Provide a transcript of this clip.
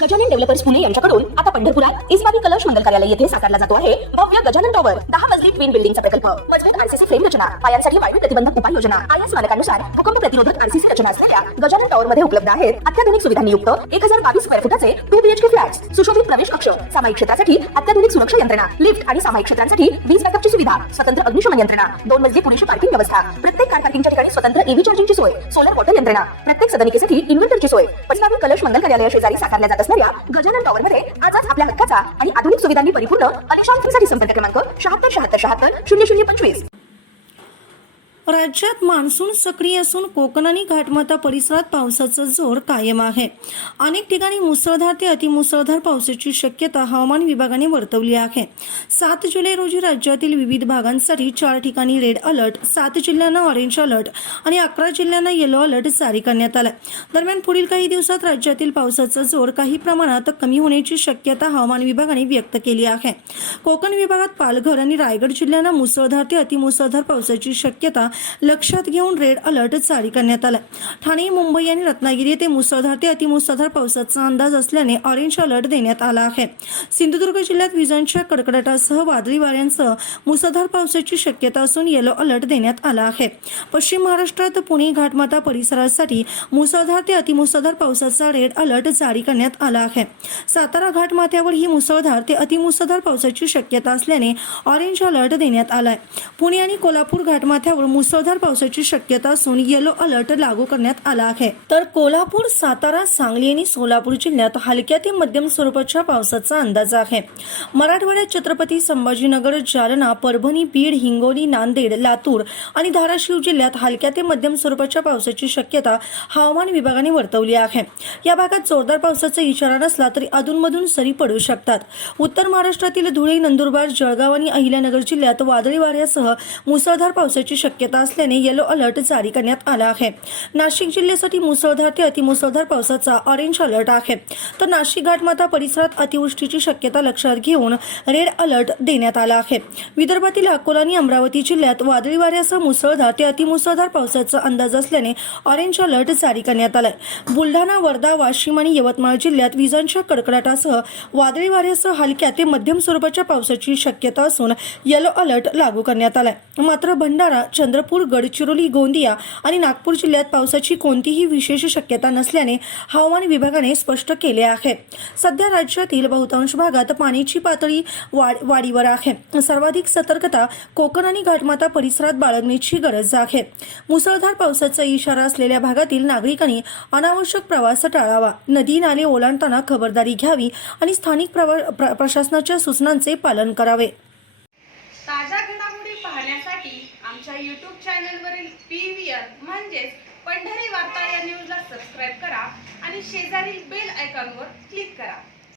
Gajanan developers Pune यांच्याकडून आता पंढरपुरात इस्मावी कलश मंगल कार्यालय येथे साकारला जातो आहे भव्य गजानन टॉवर 10 मजली ट्विन बिल्डिंगचा प्रकल्प मजबूत आरसीसी फ्रेम रचना पायांसाठी वायू प्रतिबंधक उपाययोजना आयएस मानकानुसार भूकंप प्रतिरोधक आरसीसी रचना असलेल्या गजानन टॉवर मध्ये उपलब्ध आहेत अत्याधुनिक सुविधांनी युक्त 1022 स्क्वेअर फुटाचे 2 बीएचके फ्लॅट्स सुशोभित प्रवेश कक्ष सामायिक क्षेत्रासाठी अत्याधुनिक सुरक्षा यंत्रणा लिफ्ट आणि सामायिक क्षेत्रांसाठी वीज बॅकअपची सुविधा स्वतंत्र अग्निशमन यंत्रणा 2 मजली पुरेशी पार्किंग व्यवस्था प्रत्येक कार पार्किंगच्या ठिकाणी स्वतंत्र ईव्ही चार्जिंगची सोय सोलर वॉटर यंत्रणा प्रत्येक सदनिकेसाठी इन्व्हर्टरची सोय इस्मावी कलश मंगल कार्यालय शेजारी साकारल्या जात असणाऱ्या गजानन टॉवर मध्ये आजच आपल्या हक्काचा आणि आधुनिक सुविधांनी परिपूर्ण अलिशान फ्रीसाठी संपर्क क्रमांक 76 राज्यात मान्सून सक्रिय असून कोकण आणि घाटमाता परिसरात पावसाचा जोर कायम आहे. अनेक ठिकाणी मुसळधार ते अतिमुसळधार पावसाची शक्यता हवामान विभागाने वर्तवली आहे. 7 जुलै रोजी राज्यातील विविध भागांसाठी 4 ठिकाणी रेड अलर्ट, 7 जिल्ह्यांना ऑरेंज अलर्ट आणि 11 जिल्ह्यांना येलो अलर्ट जारी करण्यात आला. दरम्यान पुढील काही दिवसात राज्यातील पावसाचा जोर काही प्रमाणात कमी होण्याची शक्यता हवामान विभागाने व्यक्त केली आहे. कोकण विभागात पालघर आणि रायगड जिल्ह्यांना मुसळधार ते अतिमुसळधार पावसाची शक्यता लक्षात घेऊन रेड अलर्ट जारी करण्यात आला. ठाणे, मुंबई आणि रत्नागिरी येथे मुसळधार ते अतिमुसळधार पावसाचा अंदाज असल्याने ऑरेंज अलर्ट देण्यात आला आहे. सिंधुदुर्ग जिल्ह्यात विजांच्या कडकडाटासह वादळी वाऱ्यांसह मुसळधार पावसाची शक्यता असून येलो अलर्ट देण्यात आला आहे. पश्चिम महाराष्ट्रात पुणे घाटमाता परिसरासाठी मुसळधार ते अतिमुसळधार पावसाचा रेड अलर्ट जारी करण्यात आला आहे. सातारा घाटमाथ्यावर ही मुसळधार ते अतिमुसळधार पावसाची शक्यता असल्याने ऑरेंज अलर्ट देण्यात आला आहे. पुणे आणि कोल्हापूर घाटमाथ्यावर मुसळधार पावसाची शक्यता असून येलो अलर्ट लागू करण्यात आला आहे. तर कोल्हापूर, सातारा, सांगली आणि सोलापूर जिल्ह्यात हलक्या ते मध्यम स्वरूपाच्या पावसाचा अंदाज आहे. मराठवाड्यात छत्रपती संभाजीनगर, जालना, परभणी, बीड, हिंगोली, नांदेड, लातूर आणि धाराशिव जिल्ह्यात हलक्या ते मध्यम स्वरूपाच्या पावसाची शक्यता हवामान विभागाने वर्तवली आहे. या भागात जोरदार पावसाचा इशारा नसला तरी अधूनमधून सरी पडू शकतात. उत्तर महाराष्ट्रातील धुळे, नंदुरबार, जळगाव आणि अहिल्यानगर जिल्ह्यात वादळी वाऱ्यासह मुसळधार पावसाची शक्यता असल्याने येलो अलर्ट जारी करण्यात आला आहे. नाशिक जिल्ह्यासाठी मुसळधार ते अतिमुसळधार पावसाचा ऑरेंज अलर्ट आहे. तर नाशिक घाटमाता परिसरात अतिवृष्टीची शक्यता लक्षात घेऊन रेड अलर्ट देण्यात आला आहे. विदर्भातील अकोला आणि अमरावती जिल्ह्यात वादळी वाऱ्यासह मुसळधार ते अतिमुसळधार पावसाचा अंदाज असल्याने ऑरेंज अलर्ट जारी करण्यात आलाय. बुलढाणा, वर्धा, वाशिम आणि यवतमाळ जिल्ह्यात विजांच्या कडकडाटासह वादळी वाऱ्यासह हलक्या ते मध्यम स्वरूपाच्या पावसाची शक्यता असून येलो अलर्ट लागू करण्यात आलाय. मात्र भंडारा, चंद्रपूर, गडचिरोली, गोंदिया आणि नागपूर जिल्ह्यात पावसाची कोणतीही विशेष शक्यता नसल्याने हवामान विभागाने स्पष्ट केले आहे. सध्या राज्यातील बहुतांश भागात पाण्याची पातळी वाढीवर आहे. सर्वाधिक सतर्कता कोकण आणि घाटमाता परिसरात बाळगण्याची गरज आहे. मुसळधार पावसाचा इशारा असलेल्या भागातील नागरिकांनी अनावश्यक प्रवास टाळावा. नदी नाले ओलांडताना खबरदारी घ्यावी आणि स्थानिक प्रशासनाच्या सूचनांचे पालन करावे. ताज्या घडामोडी पाहण्यासाठी आमच्या YouTube चॅनलवरील PVR म्हणजेच पंढरी वार्ता या न्यूजला सबस्क्राईब करा आणि शेजारील बेल आयकॉनवर क्लिक करा.